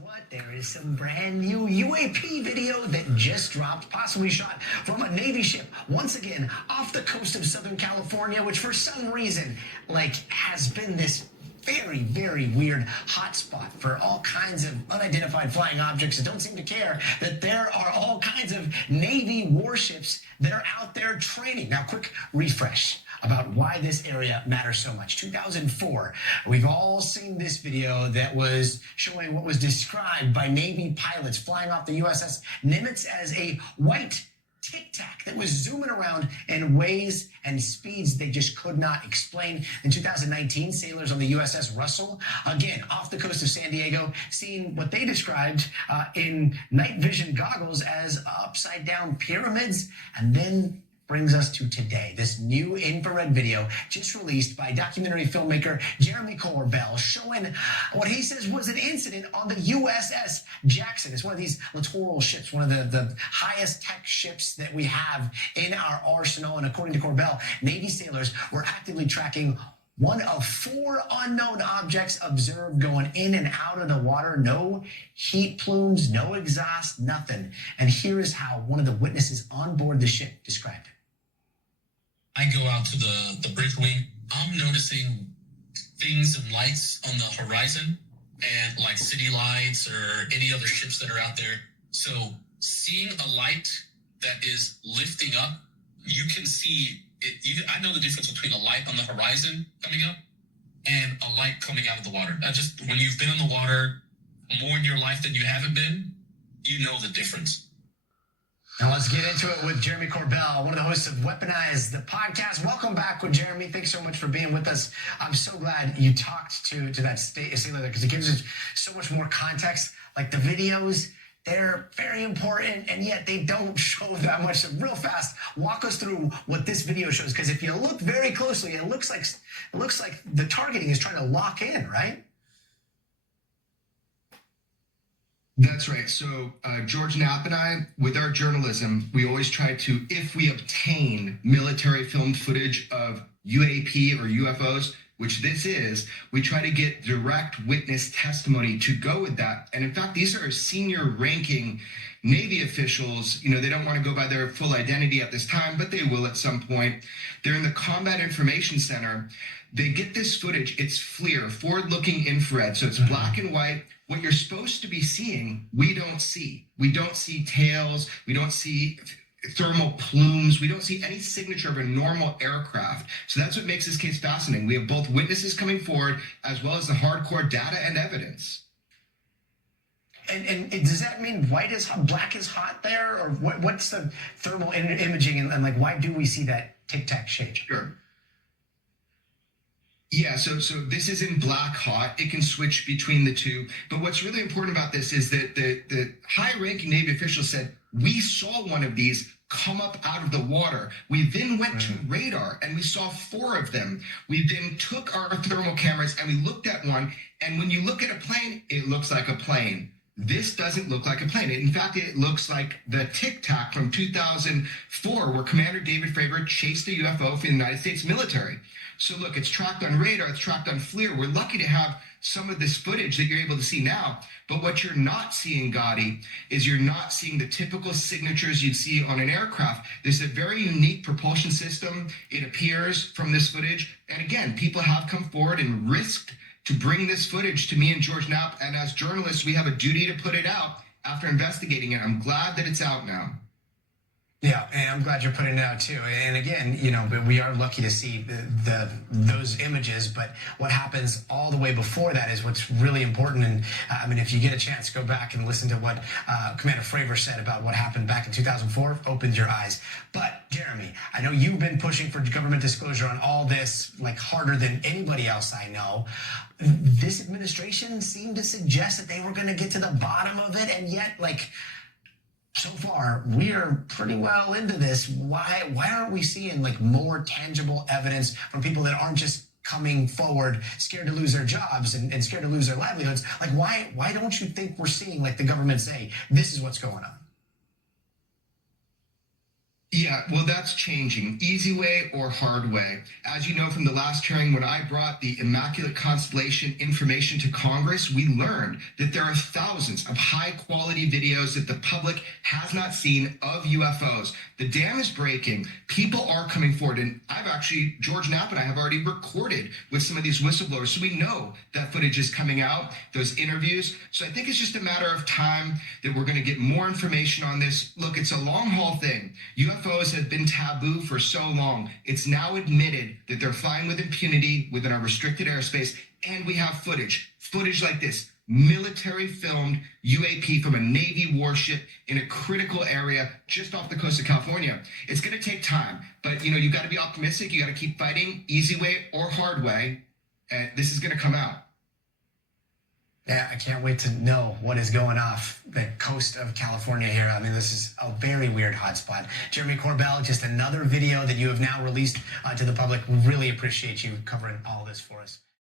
What? There is some brand new UAP video that just dropped, possibly shot from a Navy ship, once again, off the coast of Southern California, which for some reason, has been this very, very weird hotspot for all kinds of unidentified flying objects that don't seem to care that there are all kinds of Navy warships that are out there training. Now, quick refresh about why this area matters so much. 2004, we've all seen this video that was showing what was described by Navy pilots flying off the U.S.S. Nimitz as a white Tic Tac that was zooming around in ways and speeds they just could not explain. In 2019, sailors on the U.S.S. Russell, again, off the coast of San Diego, seeing what they described in night vision goggles as upside down pyramids, and then brings us to today. This new infrared video just released by documentary filmmaker Jeremy Corbell showing what he says was an incident on the U.S.S. Jackson. It's one of these littoral ships, one of the highest tech ships that we have in our arsenal. And according to Corbell, Navy sailors were actively tracking one of 4 unknown objects observed going in and out of the water. No heat plumes, no exhaust, nothing. And here is how one of the witnesses on board the ship described it. I go out to the bridge wing. I'm noticing things and lights on the horizon, and like city lights or any other ships that are out there. So seeing a light that is lifting up, you can see it. I know the difference between a light on the horizon coming up and a light coming out of the water. When you've been in the water more in your life than you haven't been, you know the difference. Now let's get into it with Jeremy Corbell, one of the hosts of Weaponize, the podcast. Welcome back with Jeremy. Thanks so much for being with us. I'm so glad you talked to that sailor there because it gives us so much more context. Like the videos, they're very important, and yet they don't show that much. So real fast, walk us through what this video shows, because if you look very closely, it looks like the targeting is trying to lock in, right? That's right. So George Knapp and I, with our journalism, we always try to, if we obtain military filmed footage of UAP or UFOs, which this is, we try to get direct witness testimony to go with that. And in fact, these are senior ranking Navy officials. You know, they don't want to go by their full identity at this time, but they will at some point. They're in the Combat Information Center. They get this footage. It's FLIR, forward-looking infrared. So it's black and white. What you're supposed to be seeing, we don't see. We don't see tails. We don't see thermal plumes. We don't see any signature of a normal aircraft. So that's what makes this case fascinating. We have both witnesses coming forward as well as the hardcore data and evidence. And does that mean white is hot, black is hot there? Or what's the thermal imaging and why do we see that Tic Tac shape? Sure. Yeah, so this is in black hot. It can switch between the two. But what's really important about this is that the high-ranking Navy official said, we saw one of these come up out of the water. We then went to radar and we saw 4 of them. We then took our thermal cameras and we looked at one. And when you look at a plane, it looks like a plane. This doesn't look like a plane. In fact, it looks like the Tic Tac from 2004, where Commander David Fravor chased a UFO for the United States military. So look, it's tracked on radar, it's tracked on FLIR. We're lucky to have some of this footage that you're able to see now. But what you're not seeing, Gotti, is you're not seeing the typical signatures you'd see on an aircraft. This is a very unique propulsion system. It appears from this footage. And again, people have come forward and risked to bring this footage to me and George Knapp. And as journalists, we have a duty to put it out after investigating it. I'm glad that it's out now. Yeah, and I'm glad you're putting it out too. And again, you know, we are lucky to see those images, but what happens all the way before that is what's really important. And I mean, if you get a chance, go back and listen to what Commander Fravor said about what happened back in 2004. Opens your eyes. But Jeremy, I know you've been pushing for government disclosure on all this harder than anybody else I know. This administration seemed to suggest that they were going to get to the bottom of it, and yet so far, we are pretty well into this. Why aren't we seeing more tangible evidence from people that aren't just coming forward scared to lose their jobs and scared to lose their livelihoods? Why don't you think we're seeing the government say, this is what's going on? Yeah, well, that's changing. Easy way or hard way. As you know from the last hearing, when I brought the Immaculate Constellation information to Congress, we learned that there are thousands of high quality videos that the public has not seen of UFOs. The dam is breaking. People are coming forward. And George Knapp and I have already recorded with some of these whistleblowers. So we know that footage is coming out, those interviews. So I think it's just a matter of time that we're going to get more information on this. Look, it's a long haul thing. UFOs have been taboo for so long. It's now admitted that they're flying with impunity within our restricted airspace, and we have footage like this, military filmed UAP from a Navy warship in a critical area just off the coast of California. It's going to take time, but you got to be optimistic. You got to keep fighting, easy way or hard way, and this is going to come out. Yeah, I can't wait to know what is going off the coast of California here. I mean, this is a very weird hotspot. Jeremy Corbell, just another video that you have now released to the public. We really appreciate you covering all this for us.